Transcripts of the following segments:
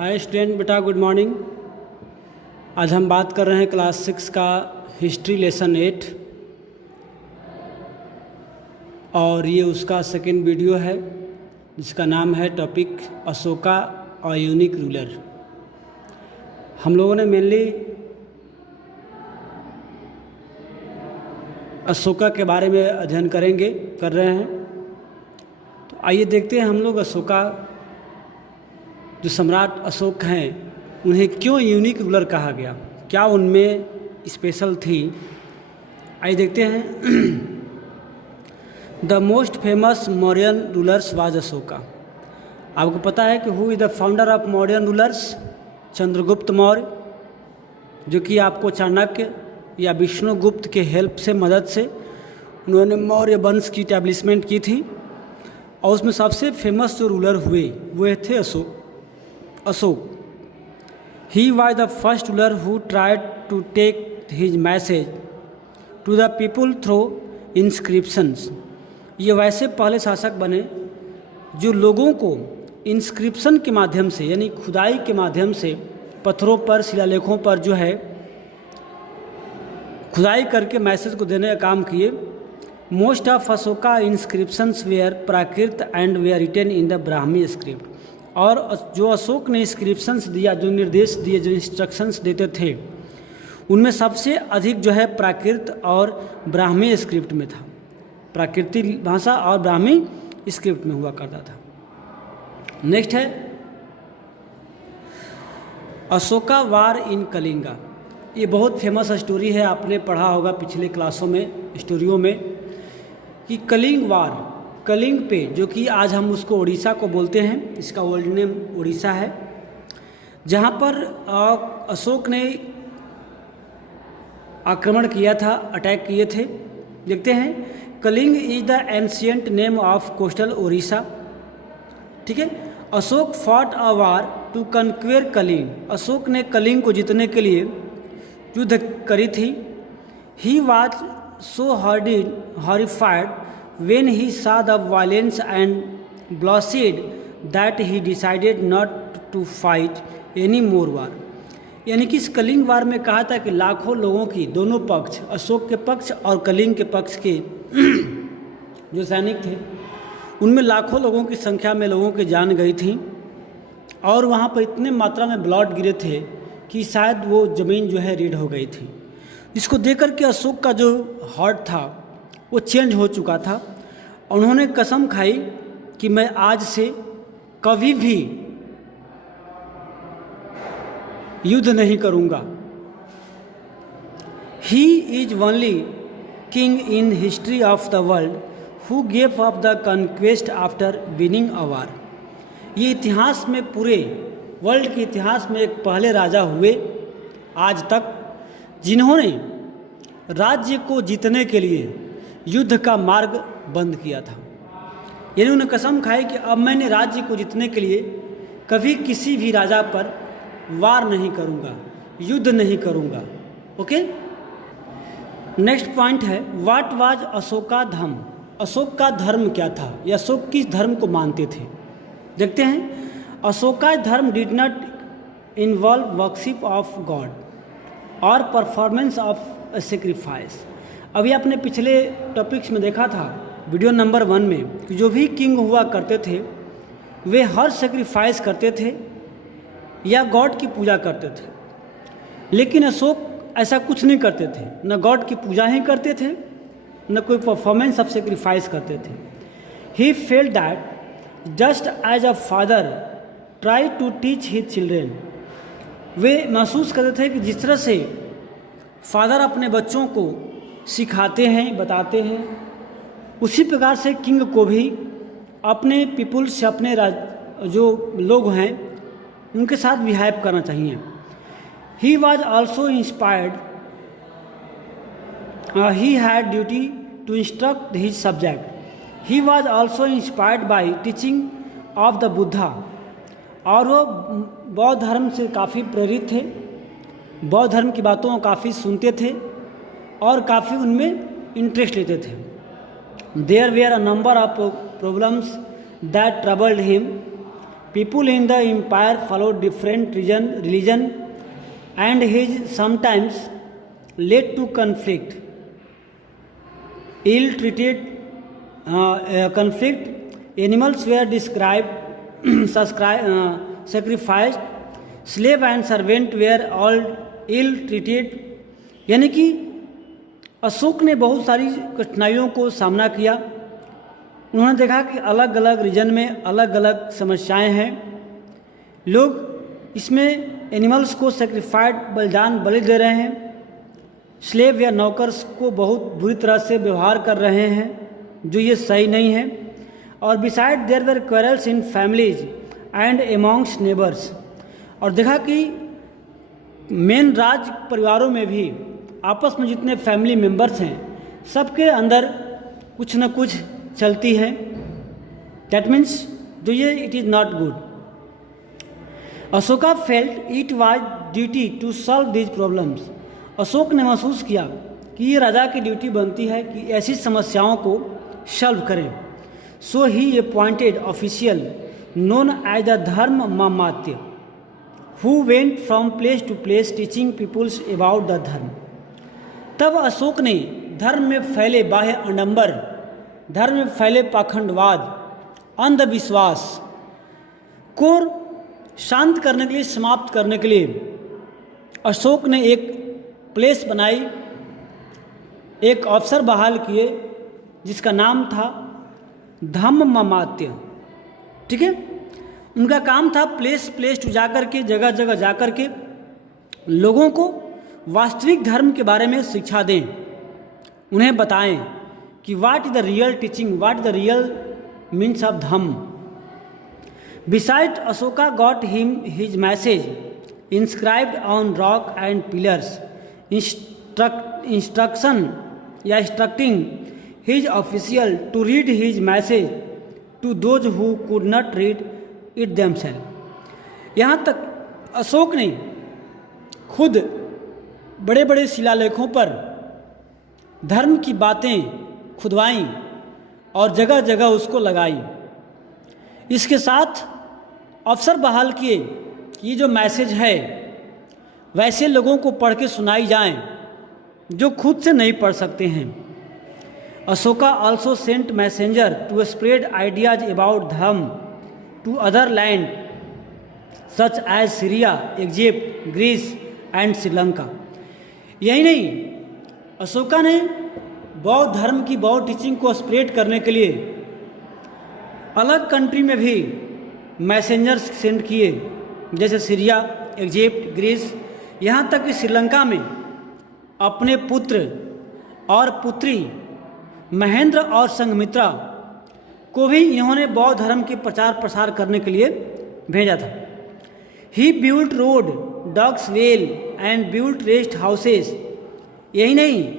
Hi student बेटा, good morning. आज हम बात कर रहे हैं क्लास 6 का हिस्ट्री लेसन 8 और ये उसका सेकेंड वीडियो है जिसका नाम है टॉपिक अशोका और यूनिक रूलर। हम लोगों ने मेनली अशोका के बारे में अध्ययन कर रहे हैं। तो आइए देखते हैं हम लोग अशोका, जो सम्राट अशोक हैं, उन्हें क्यों यूनिक रूलर कहा गया, क्या उनमें स्पेशल थी। आइए देखते हैं। The most famous Mauryan rulers was Ashoka. आपको पता है कि who is the founder of Mauryan rulers? Chandragupta Maurya, जो कि आपको चाणक्य या विष्णुगुप्त के हेल्प से, मदद से उन्होंने मौर्य वंश की इस्टेब्लिशमेंट की थी। और उसमें सबसे फेमस जो रूलर हुए वो थे Ashok. He was the first ruler who tried to take his message to the people through inscriptions. ये वैसे पहले शासक बने जो लोगों को इंस्क्रिप्शन के माध्यम से, यानी खुदाई के माध्यम से पत्थरों पर, शिलालेखों पर जो है खुदाई करके मैसेज को देने का काम किए। Most of Ashoka inscriptions were Prakrit and were written in the Brahmi script. और जो अशोक ने इंस्क्रिप्शंस दिया, जो निर्देश दिए, जो इंस्ट्रक्शंस देते थे, उनमें सबसे अधिक जो है प्राकृत और ब्राह्मी स्क्रिप्ट में था। प्राकृतिक भाषा और ब्राह्मी स्क्रिप्ट में हुआ करता था। नेक्स्ट है अशोका वार इन कलिंगा। ये बहुत फेमस स्टोरी है, आपने पढ़ा होगा पिछले क्लासों में, स्टोरियों में, कि कलिंग वार, कलिंग पे, जो कि आज हम उसको उड़ीसा को बोलते हैं, इसका ओल्ड नेम उड़ीसा है, जहाँ पर अशोक ने आक्रमण किया था, अटैक किए थे। देखते हैं, Kalinga is the ancient name of coastal Orissa. ठीक है, Ashoka fought a war to conquer Kalinga. Ashoka ने कलिंग को जीतने के लिए युद्ध करी थी। He was so horrified when he saw the violence and bloodshed that he decided not to fight any more war। यानी कि इस कलिंग वार में कहा था कि लाखों लोगों की, दोनों पक्ष, अशोक के पक्ष और कलिंग के पक्ष के जो सैनिक थे, उनमें लाखों लोगों की संख्या में लोगों की जान गई थी। और वहाँ पर इतने मात्रा में ब्लड गिरे थे कि शायद वो ज़मीन जो है रीड हो गई थी। इसको देख कर के अशोक का जो हार्ट था वो चेंज हो चुका था। उन्होंने कसम खाई कि मैं आज से कभी भी युद्ध नहीं करूंगा। He is only king in history of the world who gave up the conquest after winning a war. ये इतिहास में, पूरे वर्ल्ड के इतिहास में एक पहले राजा हुए आज तक जिन्होंने राज्य को जीतने के लिए युद्ध का मार्ग बंद किया था। यानी उन्होंने कसम खाई कि अब मैंने राज्य को जीतने के लिए कभी किसी भी राजा पर वार नहीं करूंगा, युद्ध नहीं करूंगा। ओके, नेक्स्ट पॉइंट है व्हाट वाज अशोका धर्म। अशोक का धर्म क्या था, या अशोक किस धर्म को मानते थे। देखते हैं, अशोका धर्म did not involve worship of God और परफॉर्मेंस ऑफ ए सेक्रीफाइस। अभी आपने पिछले टॉपिक्स में देखा था, वीडियो नंबर 1 में, कि जो भी किंग हुआ करते थे वे हर सेक्रीफाइस करते थे या गॉड की पूजा करते थे। लेकिन अशोक ऐसा कुछ नहीं करते थे, न गॉड की पूजा ही करते थे, न कोई परफॉर्मेंस ऑफ सेक्रीफाइस करते थे। He felt that just as a father try to teach his children. वे महसूस करते थे कि जिस तरह से फादर अपने बच्चों को सिखाते हैं, बताते हैं, उसी प्रकार से किंग को भी अपने पीपुल से, अपने जो लोग हैं उनके साथ बिहेव करना चाहिए। He was also inspired, he had duty to instruct his subject. He was also inspired by teaching of the Buddha. और वो बौद्ध धर्म से काफ़ी प्रेरित थे, बौद्ध धर्म की बातों को काफ़ी सुनते थे और काफ़ी उनमें इंटरेस्ट लेते थे। There were a number of problems that troubled him People in the empire followed different religion and his sometimes led to conflict. Ill-treated conflict. Animals were sacrificed. Slave and servant were all ill-treated. यानी कि अशोक ने बहुत सारी कठिनाइयों को सामना किया। उन्होंने देखा कि अलग अलग रीजन में अलग अलग समस्याएं हैं। लोग इसमें एनिमल्स को सेक्रीफाइड बलि दे रहे हैं, स्लेव या नौकर्स को बहुत बुरी तरह से व्यवहार कर रहे हैं, जो ये सही नहीं है। और beside there were quarrels in families and amongst neighbours. और देखा कि मेन राज परिवारों में भी आपस में जितने फैमिली मेंबर्स हैं सबके अंदर कुछ न कुछ चलती है। दैट मीन्स जो ये it is not good. Ashoka felt it was duty to solve these problems. Ashoka ने महसूस किया कि ये राजा की ड्यूटी बनती है कि ऐसी समस्याओं को सॉल्व करें। So he appointed official known as the dharma mahamatya who went from place to place teaching peoples about the dharma. तब अशोक ने धर्म में फैले बाह्य आडंबर, धर्म में फैले पाखंडवाद, अंधविश्वास को शांत करने के लिए, समाप्त करने के लिए अशोक ने एक प्लेस बनाई, एक अफसर बहाल किए जिसका नाम था धम्म मामात्य। ठीक है, उनका काम था प्लेस टू जाकर के, जगह जगह जाकर के लोगों को वास्तविक धर्म के बारे में शिक्षा दें, उन्हें बताएं कि what is the real teaching, what the real means of Dhamma. Beside Ashoka got him his message inscribed on rock and pillars instructing his official to read his message to those who could not read it themselves. यहाँ तक अशोक ने खुद बड़े बड़े शिलालेखों पर धर्म की बातें खुदवाई और जगह जगह उसको लगाई। इसके साथ अफसर बहाल किए कि ये जो मैसेज है वैसे लोगों को पढ़ के सुनाई जाएं जो खुद से नहीं पढ़ सकते हैं। Ashoka also sent messenger to spread ideas about dharma to other land such as Syria, Egypt, Greece and Sri Lanka. यही नहीं, अशोका ने बौद्ध धर्म की बौद्ध टीचिंग को स्प्रेड करने के लिए अलग कंट्री में भी मैसेंजर्स सेंड किए, जैसे सीरिया, इजिप्ट, ग्रीस, यहाँ तक कि श्रीलंका में अपने पुत्र और पुत्री महेंद्र और संघमित्रा को भी इन्होंने बौद्ध धर्म के प्रचार प्रसार करने के लिए भेजा था। He built road, dogs well and built rest houses. यही नहीं,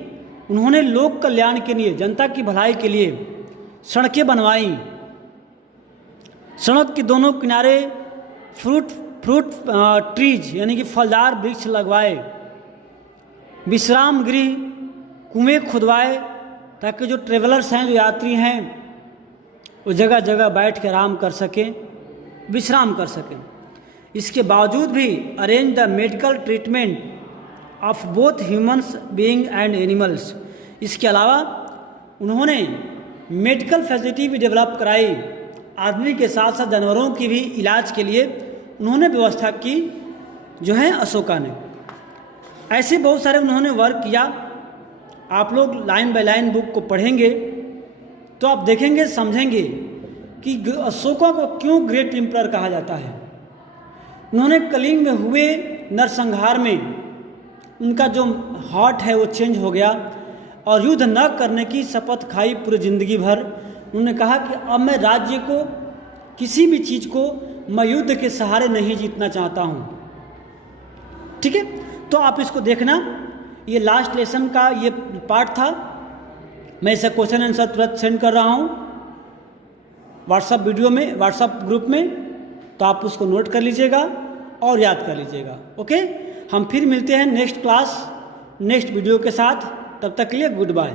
उन्होंने लोक कल्याण के लिए, जनता की भलाई के लिए सड़कें बनवाई, सड़क के दोनों किनारे फ्रूट ट्रीज यानी कि फलदार वृक्ष लगवाए, विश्राम गृह, कुएं खुदवाए ताकि जो ट्रेवलर्स हैं, जो यात्री हैं, वो जगह जगह बैठ के आराम कर सकें, विश्राम कर सकें। इसके बावजूद भी arrange the medical treatment of both humans being and animals. इसके अलावा उन्होंने मेडिकल फैसिलिटी भी डेवलप कराई, आदमी के साथ साथ जानवरों की भी इलाज के लिए उन्होंने व्यवस्था की जो है अशोका ने। ऐसे बहुत सारे उन्होंने वर्क किया। आप लोग लाइन बाय लाइन बुक को पढ़ेंगे तो आप देखेंगे, समझेंगे कि अशोका को क्यों ग्रेट एम्परर कहा जाता है। उन्होंने कलिंग में हुए नरसंहार में उनका जो हार्ट है वो चेंज हो गया और युद्ध न करने की शपथ खाई पूरी जिंदगी भर। उन्होंने कहा कि अब मैं राज्य को, किसी भी चीज़ को मैं युद्ध के सहारे नहीं जीतना चाहता हूँ। ठीक है, तो आप इसको देखना, ये लास्ट लेसन का ये पार्ट था। मैं इसे क्वेश्चन आंसर तुरंत सेंड कर रहा हूँ व्हाट्सएप वीडियो में, व्हाट्सएप ग्रुप में, तो आप उसको नोट कर लीजिएगा और याद कर लीजिएगा। ओके, हम फिर मिलते हैं नेक्स्ट क्लास, नेक्स्ट वीडियो के साथ। तब तक के लिए गुड बाय।